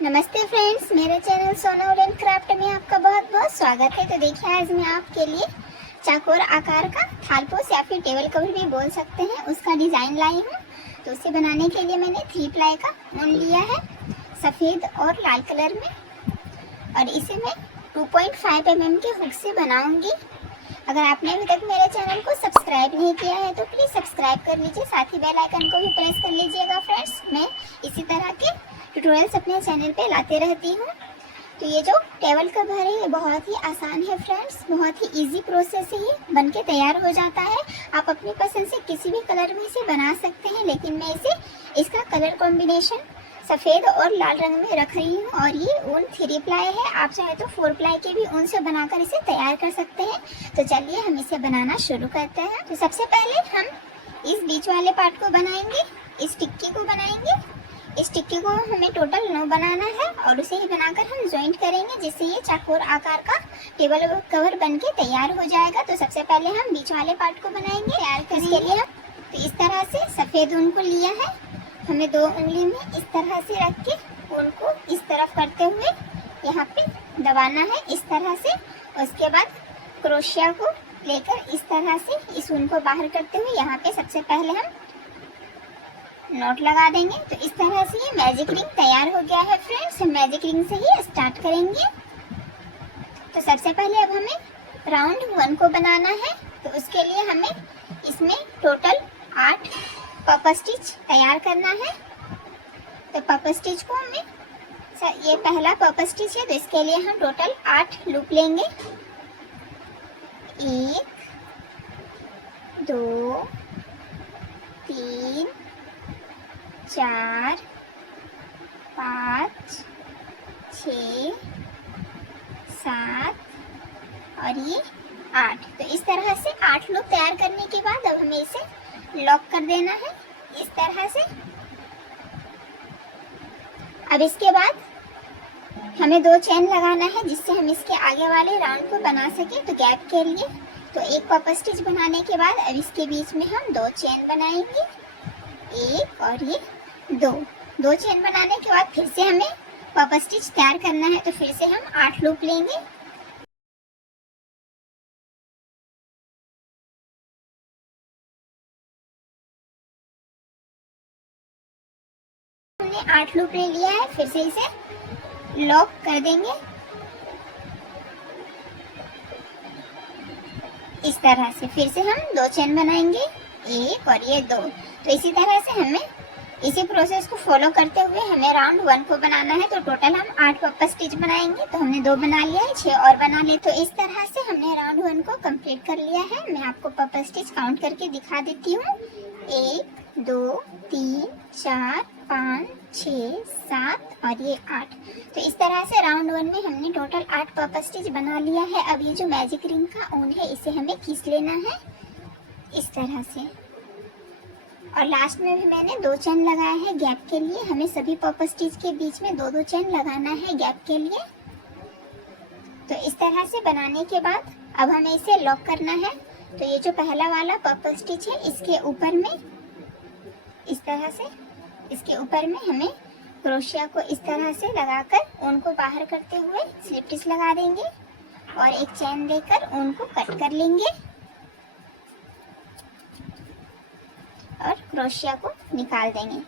नमस्ते फ्रेंड्स, मेरे चैनल सोना वुलन क्राफ्ट में आपका बहुत बहुत स्वागत है। तो देखिए, आज मैं आपके लिए चाकोर आकार का थालपोस या फिर टेबल कवर भी बोल सकते हैं, उसका डिज़ाइन लाई हूँ। तो उसे बनाने के लिए मैंने 3 प्लाई का ऊन लिया है, सफ़ेद और लाल कलर में, और इसे मैं 2.5 mm के हुक से बनाऊंगी। अगर आपने अभी तक मेरे चैनल को सब्सक्राइब नहीं किया है तो प्लीज़ सब्सक्राइब कर लीजिए, साथ ही बेल आइकन को भी प्रेस कर लीजिएगा फ्रेंड्स। मैं इसी तरह के ट्यूटोरियल्स अपने चैनल पे लाते रहती हूँ। तो ये जो टेबल कवर है ये बहुत ही आसान है फ्रेंड्स, बहुत ही इजी प्रोसेस है, ये बन के तैयार हो जाता है। आप अपनी पसंद से किसी भी कलर में इसे बना सकते हैं, लेकिन मैं इसका कलर कॉम्बिनेशन सफ़ेद और लाल रंग में रख रही हूँ। और ये ऊन 3 प्लाई है, आप चाहे तो 4 प्लाई के भी ऊन से बनाकर इसे तैयार कर सकते हैं। तो चलिए हम इसे बनाना शुरू करते हैं। तो सबसे पहले हम इस बीच वाले पार्ट को बनाएंगे, इस टिक्की को बनाएंगे। इस टिक्की को हमें टोटल 9 बनाना है और उसे ही बनाकर हम ज्वाइंट करेंगे, जिससे ये चाकोर आकार का टेबल कवर बनके तैयार हो जाएगा। तो सबसे पहले हम बीच वाले पार्ट को बनाएंगे, तैयार करने के लिए। तो इस तरह से सफ़ेद ऊन को लिया है, हमें 2 उंगली में इस तरह से रख के ऊन को इस तरफ करते हुए यहाँ पे दबाना है इस तरह से। उसके बाद क्रोशिया को लेकर इस तरह से इस ऊन को बाहर करते हुए यहाँ पे सबसे पहले हम नॉट लगा देंगे। तो इस तरह से ये मैजिक रिंग तैयार हो गया है फ्रेंड्स। हम मैजिक रिंग से ही स्टार्ट करेंगे। तो सबसे पहले अब हमें राउंड 1 को बनाना है। तो उसके लिए हमें इसमें टोटल 8 पप स्टिच तैयार करना है। तो पप स्टिच को हमें, ये पहला पप स्टिच है, तो इसके लिए हम टोटल 8 लूप लेंगे। 1 2 3 4 5 6 7 और ये 8। तो इस तरह से 8 लूप तैयार करने के बाद अब हमें इसे लॉक कर देना है इस तरह से। अब इसके बाद हमें 2 चेन लगाना है, जिससे हम इसके आगे वाले राउंड को बना सके। तो गैप के लिए तो एक पप स्टिच बनाने के बाद अब इसके बीच में हम 2 चेन बनाएंगे, 1 और ये 2 चेन बनाने के बाद फिर से हमें पप स्टिच तैयार करना है। तो फिर से हम 8 लूप लेंगे। हमने 8 लूप ले लिया है, फिर से इसे लॉक कर देंगे इस तरह से। फिर से हम 2 चेन बनाएंगे, 1 और ये 2। तो इसी तरह से हमें इसी प्रोसेस को फॉलो करते हुए हमें राउंड 1 को बनाना है। तो टोटल हम 8 पप स्टिच बनाएंगे। तो हमने 2 बना लिया है, 6 और बना ले। तो इस तरह से हमने राउंड 1 को कंप्लीट कर लिया है। मैं आपको पप स्टिच काउंट करके दिखा देती हूँ, 1 2 3 4 5 6 7 और ये 8। तो इस तरह से राउंड 1 में हमने टोटल 8 पप स्टिच बना लिया है। अब ये जो मैजिक रिंग का ऊन है इसे हमें खींच लेना है इस तरह से। और लास्ट में भी मैंने 2 चेन लगाया है गैप के लिए। हमें सभी पप स्टिच के बीच में 2 चेन लगाना है गैप के लिए। तो इस तरह से बनाने के बाद अब हमें इसे लॉक करना है। तो ये जो पहला वाला पप स्टिच है इसके ऊपर में इस तरह से, इसके ऊपर में हमें क्रोशिया को इस तरह से लगाकर ऊन को बाहर करते हुए स्लिप स्टिच लगा देंगे और एक चेन देकर ऊन को कट कर लेंगे और क्रोशिया को निकाल देंगे।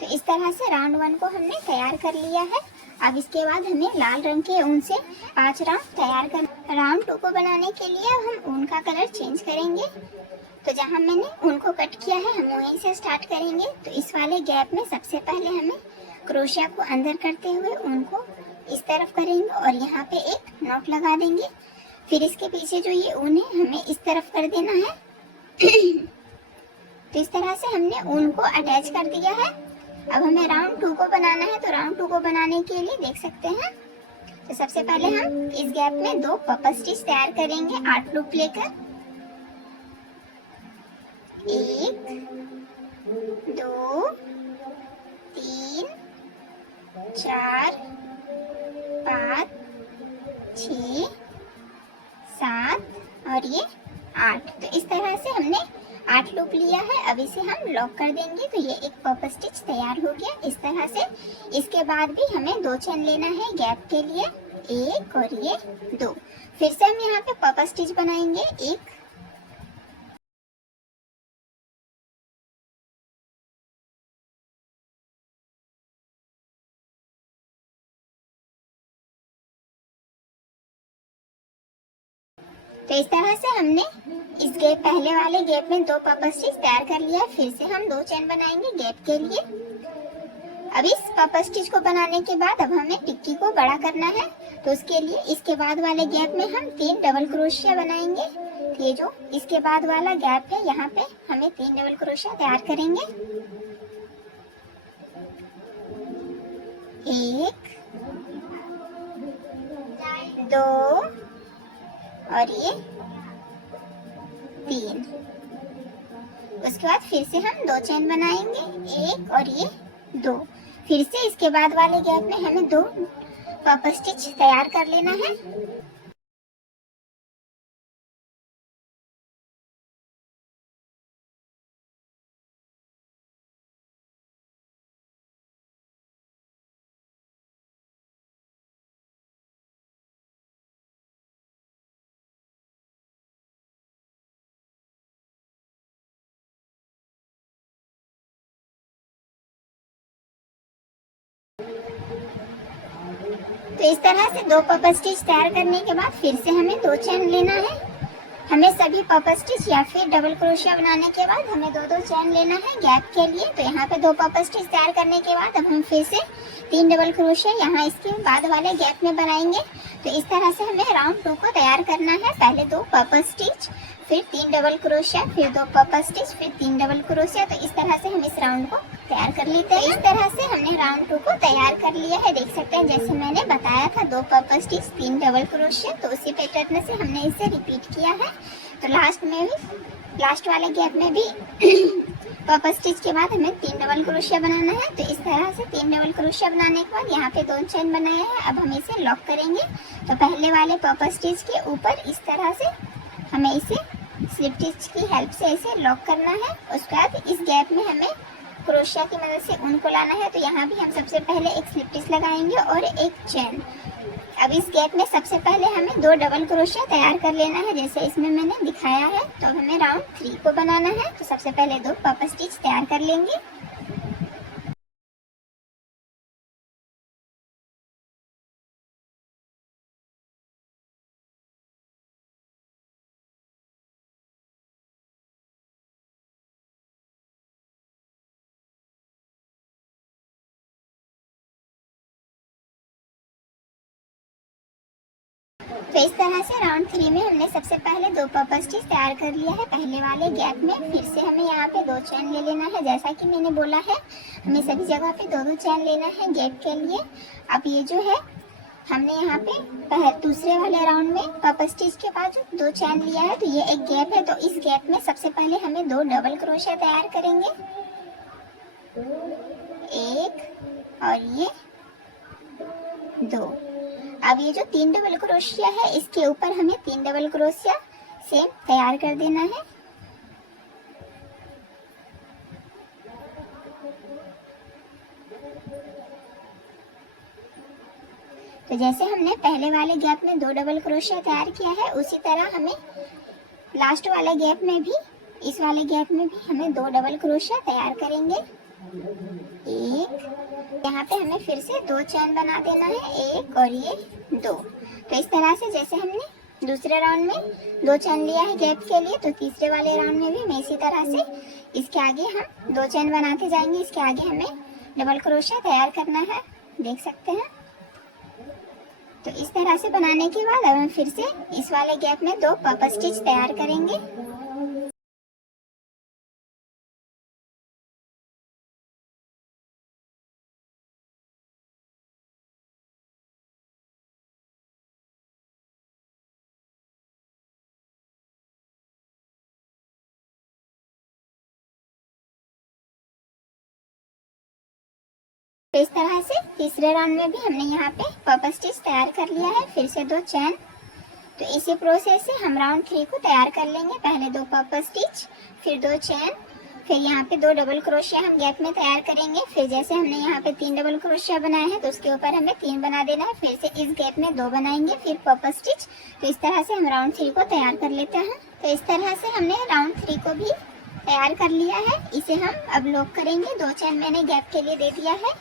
तो इस तरह से राउंड 1 को हमने तैयार कर लिया है। अब इसके बाद हमें लाल रंग के ऊन से 5 राउंड तैयार कर। राउंड 2 को बनाने के लिए अब हम ऊन का कलर चेंज करेंगे। तो जहाँ मैंने ऊन को कट किया है हम वहीं से स्टार्ट करेंगे। तो इस वाले गैप में सबसे पहले हमें क्रोशिया को अंदर करते हुए ऊन को इस तरफ करेंगे और यहाँ पे एक नॉट लगा देंगे। फिर इसके पीछे जो ये ऊन है हमें इस तरफ कर देना है। तो इस तरह से हमने ऊन को अटैच कर दिया है। अब हमें राउंड 2 को बनाना है। तो राउंड 2 को बनाने के लिए देख सकते हैं, तो सबसे पहले हम इस गैप में 2 पप स्टिच तैयार करेंगे 8 लूप लेकर, 1 2 3 4 5 6 7 और ये 8। तो इस तरह से हमने 8 लूप लिया है। अब इसे हम लॉक कर देंगे तो ये एक पॉप स्टिच तैयार हो गया इस तरह से। इसके बाद भी हमें 2 चेन लेना है गैप के लिए, एक और ये 2। फिर से हम यहाँ पे पॉप स्टिच बनाएंगे एक, तो इस तरह से हमने इस गैप पहले वाले गैप में 2 पॉप स्टिच तैयार कर लिया। फिर से हम 2 चेन बनाएंगे गैप के लिए। अब इस पॉप स्टिच को बनाने के बाद अब हमें टिक्की को बड़ा करना है, तो उसके लिए इसके बाद वाले गैप में हम 3 डबल क्रोशिया बनाएंगे। तो ये जो इसके बाद वाला गैप है यहाँ पे हमें 3 डबल क्रोशिया तैयार करेंगे, 1 2 और ये 3। उसके बाद फिर से हम 2 चेन बनाएंगे, 1 और ये 2। फिर से इसके बाद वाले गैप में हमें 2 पॉप स्टिच तैयार कर लेना है। तो इस तरह से 2 पॉप स्टिच तैयार करने के बाद फिर से हमें 2 चेन लेना है। हमें सभी पॉप स्टिच या फिर डबल क्रोशिया बनाने के बाद हमें 2-2 चेन लेना है गैप के लिए। तो यहाँ पे 2 पॉप स्टिच तैयार करने के बाद अब हम फिर से 3 डबल क्रोशिया यहाँ इसके बाद वाले गैप में बनाएंगे। तो इस तरह से हमें राउंड 2 को तैयार करना है। पहले 2 पॉप स्टिच, फिर 3 डबल क्रोशिया, फिर 2 पॉप स्टिच, फिर 3 डबल क्रोशिया। तो इस तरह से हम इस राउंड को तैयार कर लेते हैं। इस तरह से हमने राउंड 2 को तैयार कर लिया है। देख सकते हैं जैसे मैंने बताया था 2 पॉप स्टिच 3 डबल क्रोशिया, तो उसी पैटर्न से हमने इसे रिपीट किया है। तो लास्ट में भी, लास्ट वाले गैप में भी पॉप स्टिच के बाद हमें 3 डबल क्रोशिया बनाना है। तो इस तरह से 3 डबल क्रोशिया बनाने के बाद यहाँ पे 2 चेन बनाए हैं। अब हम इसे लॉक करेंगे। तो पहले वाले पॉप स्टिच के ऊपर इस तरह से हमें इसे स्लिप स्टिच की हेल्प से इसे लॉक करना है। उसके बाद इस गैप में हमें क्रोशिया की मदद से ऊन को लाना है। तो यहाँ भी हम सबसे पहले एक स्लिप स्टिच लगाएंगे और एक चेन। अब इस गैप में सबसे पहले हमें 2 डबल क्रोशिया तैयार कर लेना है जैसे इसमें मैंने दिखाया है। तो हमें राउंड 3 को बनाना है। तो सबसे पहले 2 पॉप स्टिच तैयार कर लेंगे। तो इस तरह से राउंड 3 में हमने सबसे पहले 2 पॉप स्टिच तैयार कर लिया है पहले वाले गैप में। फिर से हमें यहाँ पे 2 चेन ले लेना है। जैसा कि मैंने बोला है हमें सभी जगह पे 2-2 चेन लेना है गैप के लिए। अब ये जो है हमने यहाँ पे दूसरे वाले राउंड में पॉप स्टिच के बाद जो 2 चेन लिया है, तो ये एक गैप है। तो इस गैप में सबसे पहले हमें 2 डबल क्रोशिया तैयार करेंगे, 1 और ये 2। अब ये जो 3 डबल क्रोशिया है इसके ऊपर हमें 3 डबल क्रोशिया सेम तैयार कर देना है। तो जैसे हमने पहले वाले गैप में 2 डबल क्रोशिया तैयार किया है, उसी तरह हमें लास्ट वाले गैप में भी, इस वाले गैप में भी हमें 2 डबल क्रोशिया तैयार करेंगे। एक, यहाँ पे हमें फिर से 2 चेन बना देना है, 1 और ये 2। तो इस तरह से जैसे हमने दूसरे राउंड में 2 चेन लिया है गैप के लिए, तो तीसरे वाले राउंड में भी हमें इसी तरह से इसके आगे हम 2 चेन बनाते जाएंगे। इसके आगे हमें डबल क्रोशिया तैयार करना है, देख सकते हैं। तो इस तरह से बनाने के बाद अब हम फिर से इस वाले गैप में 2 पॉप स्टिच तैयार करेंगे। तो इस तरह से तीसरे राउंड में भी हमने यहाँ पे पॉप स्टिच तैयार कर लिया है, फिर से 2 चेन। तो इसी प्रोसेस से हम राउंड 3 को तैयार कर लेंगे। पहले 2 पर्पल स्टिच, फिर 2 चेन, फिर यहाँ पे 2 डबल क्रोशिया हम गैप में तैयार करेंगे। फिर जैसे हमने यहाँ पे 3 डबल क्रोशिया बनाए हैं तो उसके ऊपर हमें 3 बना देना है। फिर से इस गैप में 2 बनाएंगे, फिर पर्पल स्टिच। तो इस तरह से हम राउंड 3 को तैयार कर लेते हैं। तो इस तरह से हमने राउंड 3 को भी तैयार कर लिया है। इसे हम अब लॉक करेंगे। 2 चेन मैंने गैप के लिए दे दिया है।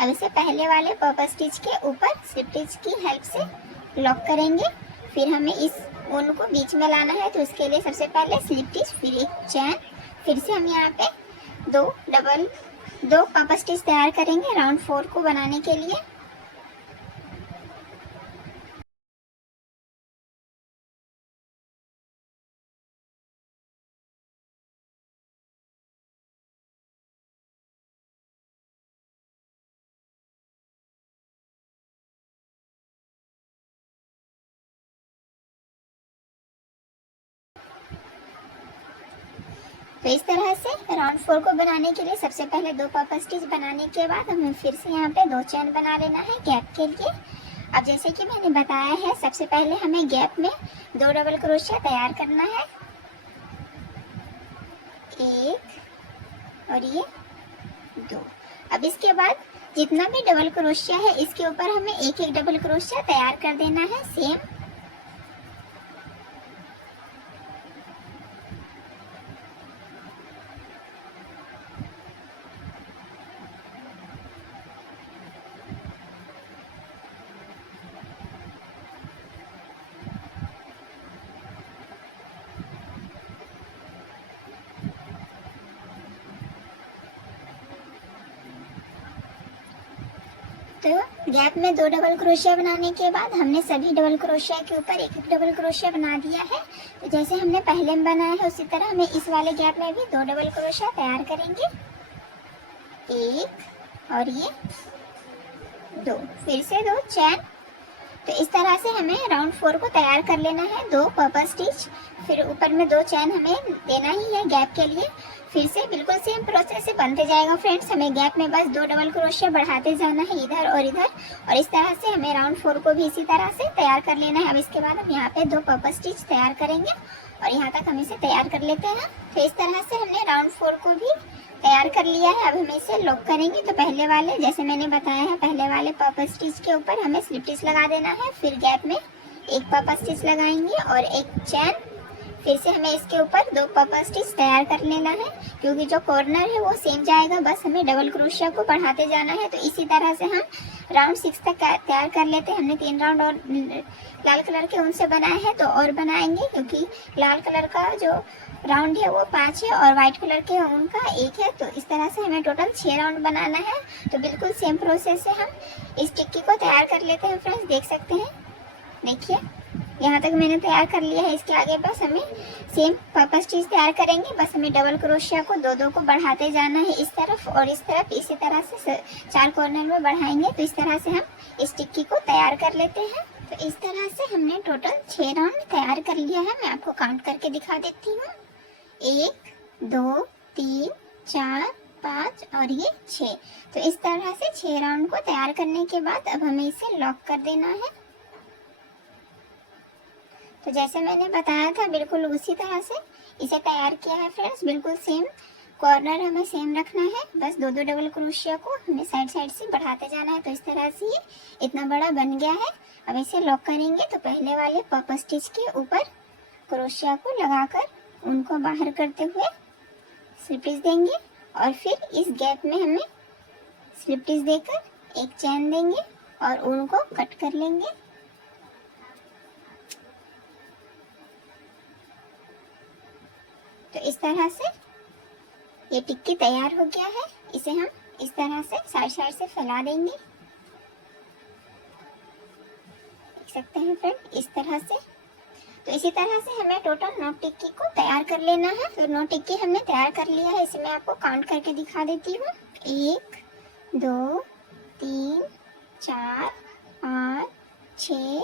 अब इसे पहले वाले पर्पल स्टिच के ऊपर स्लिप स्टिच की हेल्प से लॉक करेंगे। फिर हमें इस ऊन को बीच में लाना है, तो उसके लिए सबसे पहले स्लिप स्टिच, फिर एक चैन, फिर से हम यहाँ पे 2 पर्पल स्टिच तैयार करेंगे राउंड 4 को बनाने के लिए। तो इस तरह से राउंड 4 को बनाने के लिए सबसे पहले 2 पर्पल स्टिच बनाने के बाद हमें फिर से यहाँ पे 2 चैन बना लेना है गैप के लिए। अब जैसे कि मैंने बताया है, सबसे पहले हमें गैप में 2 डबल क्रोशिया तैयार करना है, 1 और ये 2। अब इसके बाद जितना भी डबल क्रोशिया है इसके ऊपर हमें एक एक डबल क्रोशिया तैयार कर देना है सेम। तो गैप में 2 डबल क्रोशिया बनाने के बाद हमने सभी डबल क्रोशिया के ऊपर एक एक डबल क्रोशिया बना दिया है। तो जैसे हमने पहले में बनाया है उसी तरह हमें इस वाले गैप में भी 2 डबल क्रोशिया तैयार करेंगे, 1 और ये 2, फिर से 2 चैन। तो इस तरह से हमें राउंड 4 को तैयार कर लेना है। 2 पर्पल स्टिच, फिर ऊपर में 2 चैन हमें देना ही है गैप के लिए। फिर से बिल्कुल सेम प्रोसेस से बनते जाएगा फ्रेंड्स। हमें गैप में बस 2 डबल क्रोशिया बढ़ाते जाना है इधर और इधर, और इस तरह से हमें राउंड 4 को भी इसी तरह से तैयार कर लेना है। अब इसके बाद हम यहाँ पे 2 पर्पल स्टिच तैयार करेंगे और यहाँ तक हम इसे तैयार कर लेते हैं। तो इस तरह से हमने राउंड 4 को भी तैयार कर लिया है। अब हम इसे लॉक करेंगे। तो पहले वाले, जैसे मैंने बताया है, पहले वाले पर्पल स्टिच के ऊपर हमें स्लिप स्टिच लगा देना है, फिर गैप में एक पर्पल स्टिच लगाएंगे और एक चैन। फिर से हमें इसके ऊपर 2 पर्पल स्टिच तैयार कर लेना है, क्योंकि जो कॉर्नर है वो सेम जाएगा, बस हमें डबल क्रोशिया को बढ़ाते जाना है। तो इसी तरह से हम राउंड 6 तक तैयार कर लेते हैं। हमने 3 राउंड और लाल कलर के ऊन से बनाए हैं, तो और बनाएंगे, क्योंकि लाल कलर का जो राउंड है वो 5 है और व्हाइट कलर के ऊन का 1 है। तो इस तरह से हमें टोटल 6 राउंड बनाना है। तो बिल्कुल सेम प्रोसेस से हम इस टिक्की को तैयार कर लेते हैं फ्रेंड्स। देख सकते हैं, देखिए यहाँ तक मैंने तैयार कर लिया है। इसके आगे बस हमें सेम पर्पल स्टिच तैयार करेंगे, बस हमें डबल क्रोशिया को 2-2 को बढ़ाते जाना है इस तरफ और इस तरफ। इसी तरह से 4 कॉर्नर में बढ़ाएंगे। तो इस तरह से हम इस टिक्की को तैयार कर लेते हैं। तो इस तरह से हमने टोटल 6 राउंड तैयार कर लिया है। मैं आपको काउंट करके दिखा देती हूँ, 1 2 3 4 5 और ये 6। तो इस तरह से 6 राउंड को तैयार करने के बाद अब हमें इसे लॉक कर देना है। तो जैसे मैंने बताया था बिल्कुल उसी तरह से इसे तैयार किया है फ्रेंड्स। बिल्कुल सेम कॉर्नर हमें सेम रखना है, बस 2-2 डबल क्रोशिया को हमें साइड साइड से बढ़ाते जाना है। तो इस तरह से ये इतना बड़ा बन गया है। अब इसे लॉक करेंगे। तो पहले वाले पर्पल स्टिच के ऊपर क्रोशिया को लगाकर उनको बाहर करते हुए स्लिप स्टिच देंगे और फिर इस गैप में हमें स्लिप स्टिच देकर एक चैन देंगे और उनको कट कर लेंगे। तो इस तरह से ये टिक्की तैयार हो गया है। इसे हम इस तरह से साइड साइड से फैला देंगे, देख सकते हैं फ्रेंड, इस तरह से। तो इसी तरह से हमें टोटल 9 टिक्की को तैयार कर लेना है। तो 9 टिक्की हमने तैयार कर लिया है। इसे मैं आपको काउंट करके दिखा देती हूँ, 1 2 3 4 5 6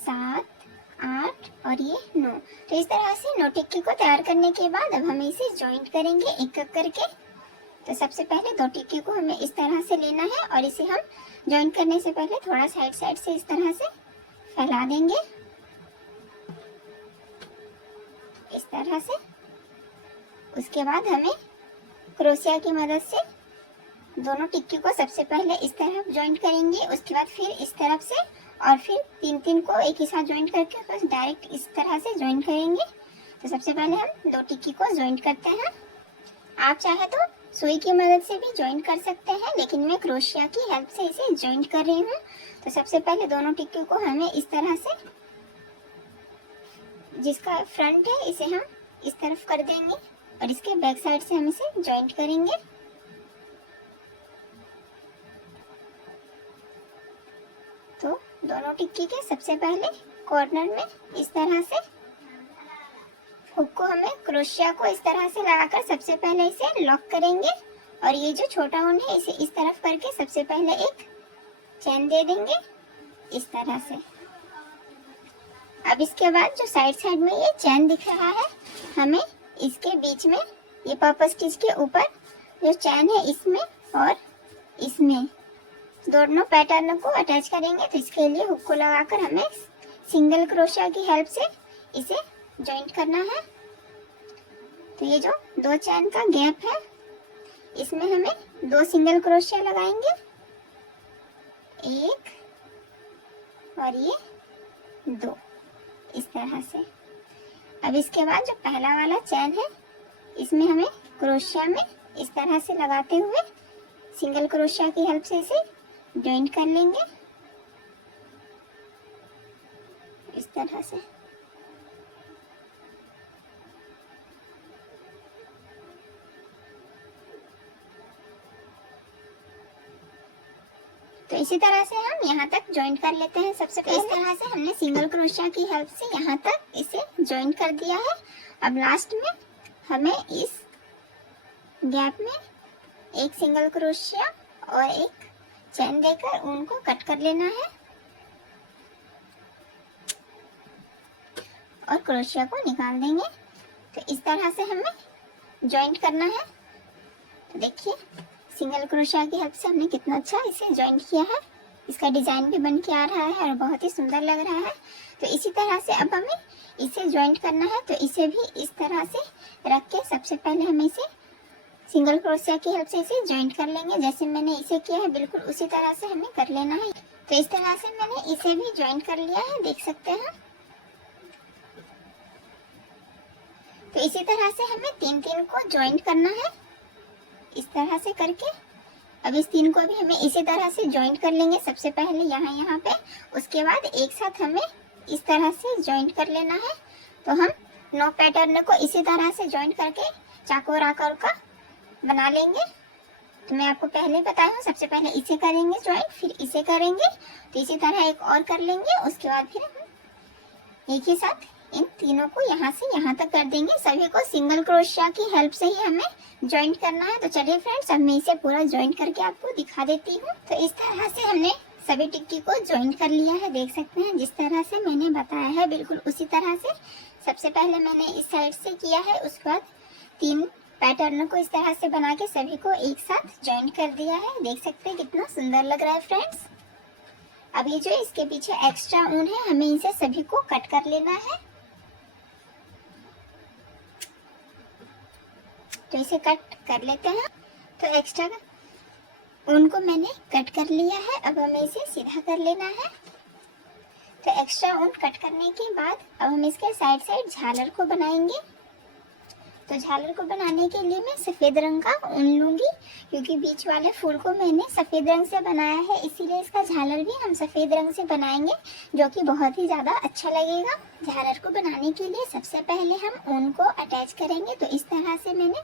7 8 और ये 9। तो इस तरह से 9 टिक्की को तैयार करने के बाद अब हमें इसे जॉइंट करेंगे एक एक करके। तो सबसे पहले 2 टिक्की को हमें इस तरह से लेना है और इसे हम जॉइंट करने से पहले थोड़ा साइड साइड से इस तरह से फैला देंगे। इस तरह से। उसके बाद हमें क्रोशिया की मदद से दोनों टिक्की को सबसे पहले इस तरफ ज्वाइंट करेंगे, उसके बाद फिर इस तरफ से, और फिर तीन को एक ही साथ ज्वाइंट करके बस डायरेक्ट इस तरह से ज्वाइंट करेंगे। तो सबसे पहले हम दो टिक्की को ज्वाइंट करते हैं। आप चाहे तो सुई की मदद से भी ज्वाइंट कर सकते हैं, लेकिन मैं क्रोशिया की हेल्प से इसे ज्वाइंट कर रही हूँ। तो सबसे पहले दोनों टिक्की को हमें इस तरह से, जिसका फ्रंट है इसे हम इस तरफ कर देंगे और इसके बैक साइड से हम इसे ज्वाइंट करेंगे। तो दोनों टिक्की के सबसे पहले कॉर्नर में इस तरह से हुक को हमें क्रोशिया को इस तरह से लगाकर सबसे पहले इसे लॉक करेंगे, और ये जो छोटा ऊन है इसे इस तरफ करके सबसे पहले एक चैन दे देंगे इस तरह से। अब इसके बाद जो साइड में ये चैन दिख रहा है, हमें इसके बीच में ये पर्पस स्टिच के ऊपर जो चैन है इसमें और इसमें दोनों पैटर्न को अटैच करेंगे। तो इसके लिए हुक को लगाकर हमें सिंगल क्रोशिया की हेल्प से इसे ज्वाइंट करना है। तो ये जो दो चैन का गैप है इसमें हमें दो सिंगल क्रोशिया लगाएंगे, एक और ये दो, इस तरह से। अब इसके बाद जो पहला वाला चैन है इसमें हमें क्रोशिया में इस तरह से लगाते हुए सिंगल क्रोशिया की हेल्प से इसे ज्वाइंट कर लेंगे इस तरह से। तो इसी तरह से हम यहाँ तक ज्वाइंट कर लेते हैं। सबसे पहले इस तरह से हमने सिंगल क्रोशिया की हेल्प से यहाँ तक इसे ज्वाइंट कर दिया है। अब लास्ट में हमें इस गैप में एक सिंगल क्रोशिया और एक चैन देकर ऊन को कट कर लेना है और क्रोशिया को निकाल देंगे। तो इस तरह से हमें ज्वाइंट करना है। तो देखिए सिंगल क्रोशिया की हेल्प से हमने कितना अच्छा इसे ज्वाइंट किया है। इसका डिजाइन भी बन के आ रहा है और बहुत ही सुंदर लग रहा है। तो इसी तरह से अब हमें इसे ज्वाइंट करना है। तो इसे भी इस तरह से रख के सबसे पहले हमें इसे सिंगल क्रोशिया की हेल्प से इसे ज्वाइंट कर लेंगे। जैसे मैंने इसे किया है बिल्कुल उसी तरह से हमें कर लेना है। तो इस तरह से मैंने इसे भी ज्वाइंट कर लिया है, देख सकते हैं। तो इसी तरह से हमें तीन को ज्वाइंट करना है इस तरह से करके। अब इस तीन को भी हमें इसी तरह से ज्वाइंट कर लेंगे, सबसे पहले यहाँ पे, उसके बाद एक साथ हमें इस तरह से ज्वाइंट कर लेना है। तो हम 9 पैटर्न को इसी तरह से ज्वाइंट करके चाकोर आकार का बना लेंगे। तो मैं आपको पहले बताया हूँ, सबसे पहले इसे करेंगे ज्वाइंट, फिर इसे करेंगे। तो इसी तरह एक और कर लेंगे, उसके बाद फिर हम एक ही साथ इन तीनों को यहाँ से यहाँ तक कर देंगे। सभी को सिंगल क्रोशिया की हेल्प से ही हमें ज्वाइंट करना है। तो चलिए फ्रेंड्स, अब मैं इसे पूरा ज्वाइंट करके आपको दिखा देती हूँ। तो इस तरह से हमने सभी टिक्की को ज्वाइंट कर लिया है, देख सकते हैं। जिस तरह से मैंने बताया है बिल्कुल उसी तरह से सबसे पहले मैंने इस साइड से किया है, उसके बाद 3 पैटर्न को इस तरह से बना के सभी को एक साथ ज्वाइंट कर दिया है। देख सकते हैं कितना सुंदर लग रहा है फ्रेंड्स। अब ये जो इसके पीछे एक्स्ट्रा ऊन है हमें इसे सभी को कट कर लेना है। तो इसे कट कर लेते हैं। तो एक्स्ट्रा ऊन को मैंने कट कर लिया है, अब हमें इसे सीधा कर लेना है। तो एक्स्ट्रा ऊन कट करने के बाद अब हम इसके साइड झालर को बनाएंगे। तो झालर को बनाने के लिए मैं सफ़ेद रंग का ऊन लूँगी, क्योंकि बीच वाले फूल को मैंने सफ़ेद रंग से बनाया है, इसीलिए इसका झालर भी हम सफ़ेद रंग से बनाएंगे, जो कि बहुत ही ज़्यादा अच्छा लगेगा। झालर को बनाने के लिए सबसे पहले हम ऊन को अटैच करेंगे। तो इस तरह से मैंने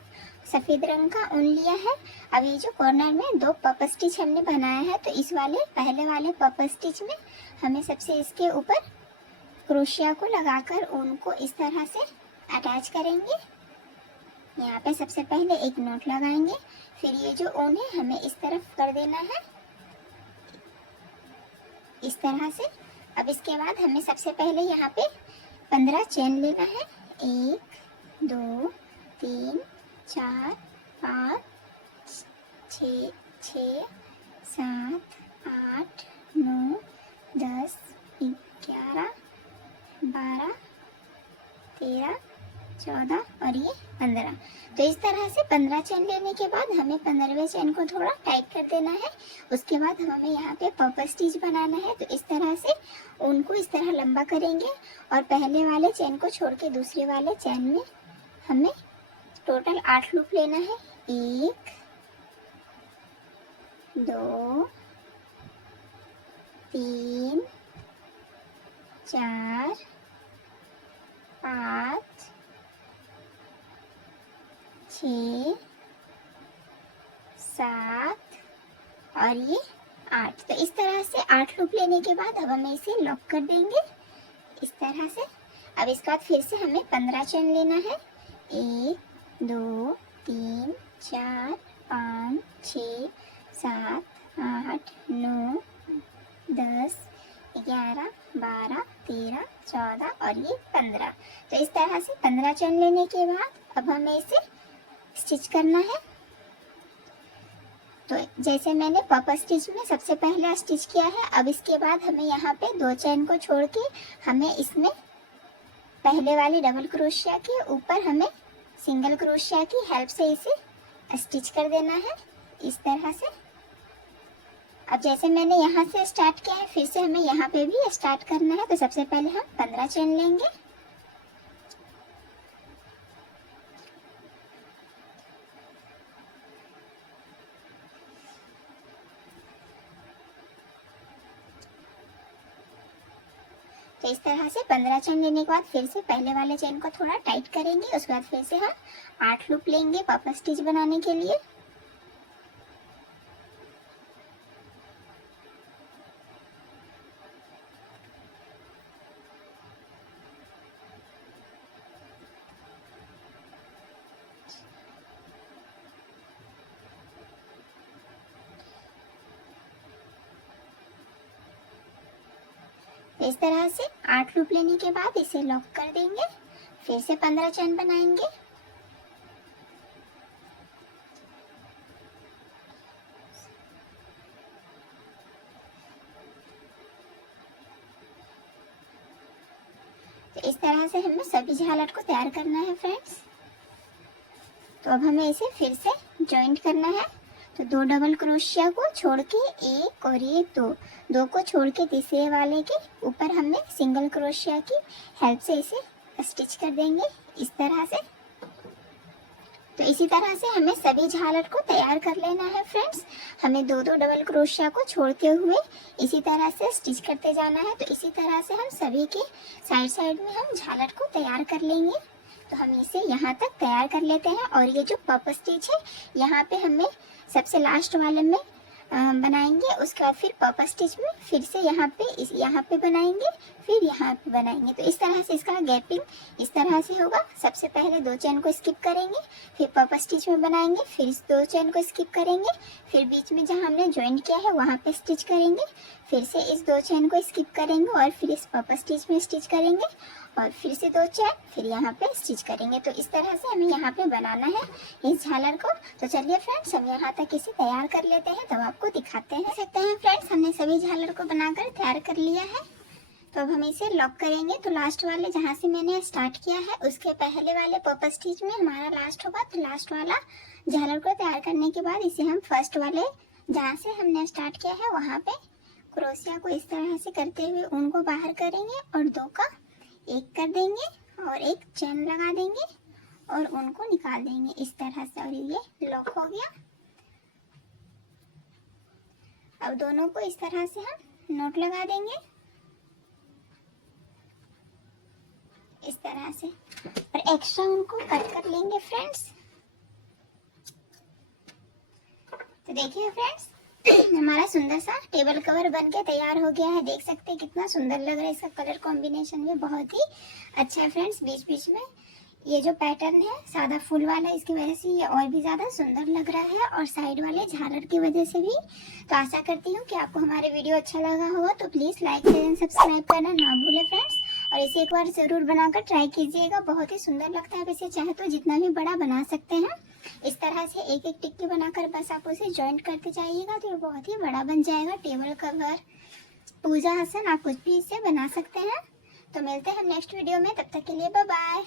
सफ़ेद रंग का ऊन लिया है। अब ये जो कॉर्नर में 2 पप स्टिच हमने बनाया है, तो इस वाले पहले वाले पप स्टिच में हमें सबसे इसके ऊपर क्रोशिया को लगाकर ऊन को इस तरह से अटैच करेंगे। यहाँ पे सबसे पहले एक नोट लगाएंगे, फिर ये जो ऊन है हमें इस तरफ कर देना है इस तरह से। अब इसके बाद हमें सबसे पहले यहाँ पे 15 चेन लेना है। 1 2 3 4 5 6 6 7 8 9 10 11 12 13 14 और ये 15। तो इस तरह से 15 चेन लेने के बाद हमें 15वें चेन को थोड़ा टाइट कर देना है। उसके बाद हमें यहाँ पे पॉपर स्टिच बनाना है। तो इस तरह से उनको इस तरह लंबा करेंगे और पहले वाले चेन को छोड़ के दूसरे वाले चेन में हमें टोटल 8 लूप लेना है। 1 2 3 4 5 6 7 और ये 8। तो इस तरह से 8 लूप लेने के बाद अब हमें इसे लॉक कर देंगे इस तरह से। अब इसके बाद फिर से हमें 15 चेन लेना है। 1 2 3 4 5 6 7 8 9 10 11 12 13 14 और ये 15। तो इस तरह से 15 चेन लेने के बाद अब हमें इसे स्टिच करना है। तो जैसे मैंने पॉपर स्टिच में सबसे पहला स्टिच किया है, अब इसके बाद हमें यहाँ पे 2 चेन को छोड़ के हमें इसमें पहले वाली डबल क्रोशिया के ऊपर हमें सिंगल क्रोशिया की हेल्प से इसे स्टिच कर देना है इस तरह से। अब जैसे मैंने यहाँ से स्टार्ट किया है, फिर से हमें यहाँ पे भी स्टार्ट करना है। तो सबसे पहले हम 15 चेन लेंगे। तो इस तरह से 15 चेन लेने के बाद फिर से पहले वाले चेन को थोड़ा टाइट करेंगे। उसके बाद फिर से हम 8 लूप लेंगे पॉपर स्टिच बनाने के लिए। इस तरह से 8 लूप लेने के बाद इसे लॉक कर देंगे। फिर से 15 चेन बनाएंगे। तो इस तरह से हमें सभी झालर को तैयार करना है फ्रेंड्स। तो अब हमें इसे फिर से जॉइंट करना है। तो 2 डबल क्रोशिया को छोड़ के 1 और ये 2 को छोड़ के तीसरे वाले के ऊपर हमें सिंगल क्रोशिया की हेल्प से इसे स्टिच कर देंगे इस तरह से। तो इसी तरह से हमें सभी झालर को तैयार कर लेना है फ्रेंड्स। हमें 2 डबल क्रोशिया को छोड़ते हुए इसी तरह से स्टिच करते जाना है। तो इसी तरह से हम सभी के साइड में हम झालर को तैयार कर लेंगे। तो हम इसे यहाँ तक तैयार कर लेते हैं। और ये जो पॉपर स्टिच है यहाँ पे हमें सबसे लास्ट वाले में बनाएंगे। उसके बाद फिर पॉपर स्टिच में फिर से यहाँ पे बनाएंगे, फिर यहाँ पे बनाएंगे। तो इस तरह से इसका गैपिंग इस तरह से होगा। सबसे पहले 2 चेन को स्किप करेंगे, फिर पॉपर स्टिच में बनाएंगे, फिर इस 2 चेन को स्किप करेंगे, फिर बीच में जहाँ हमने ज्वाइंट किया है वहाँ पे स्टिच करेंगे, फिर से इस 2 चेन को स्किप करेंगे और फिर इस पॉपर स्टिच में स्टिच करेंगे और फिर से 2 चेन, फिर यहाँ पे स्टिच करेंगे। तो इस तरह से हमें यहाँ पे बनाना है इस झालर को। तो चलिए फ्रेंड्स हम यहाँ तक इसे तैयार कर लेते हैं, तब आपको दिखाते हैं। सकते हैं फ्रेंड्स हमने सभी झालर को बनाकर तैयार कर लिया है। तो अब हम इसे लॉक करेंगे। तो लास्ट वाले जहाँ से मैंने स्टार्ट किया है उसके पहले वाले पॉपर स्टिच में हमारा लास्ट होगा। तो लास्ट वाला झालर को तैयार करने के बाद इसे हम फर्स्ट वाले जहाँ से हमने स्टार्ट किया है वहाँ पे क्रोशिया को इस तरह से करते हुए उनको बाहर करेंगे और 2 का 1 कर देंगे और एक चेन लगा देंगे और उनको निकाल देंगे इस तरह से। और ये लॉक हो गया। अब दोनों को इस तरह से हम नोट लगा देंगे इस तरह से और एक्स्ट्रा उनको कट कर लेंगे फ्रेंड्स। तो देखिए फ्रेंड्स हमारा सुंदर सा टेबल कवर बनके तैयार हो गया है। देख सकते हैं कितना सुंदर लग रहा है। इसका कलर कॉम्बिनेशन भी बहुत ही अच्छा है फ्रेंड्स। बीच बीच में ये जो पैटर्न है सादा फूल वाला, इसकी वजह से ये और भी ज़्यादा सुंदर लग रहा है और साइड वाले झालर की वजह से भी। तो आशा करती हूँ कि आपको हमारे वीडियो अच्छा लगा होगा। तो please like share and subscribe करना ना भूलें फ्रेंड्स। और इसे एक बार ज़रूर बनाकर ट्राई कीजिएगा, बहुत ही सुंदर लगता है। आप इसे चाहे तो जितना भी बड़ा बना सकते हैं। इस तरह से एक एक टिक्की बनाकर बस आप उसे जॉइंट करते जाइएगा तो ये बहुत ही बड़ा बन जाएगा। टेबल कवर, पूजा आसन, आप कुछ भी इससे बना सकते हैं। तो मिलते हैं हम नेक्स्ट वीडियो में, तब तक के लिए बाय बाय।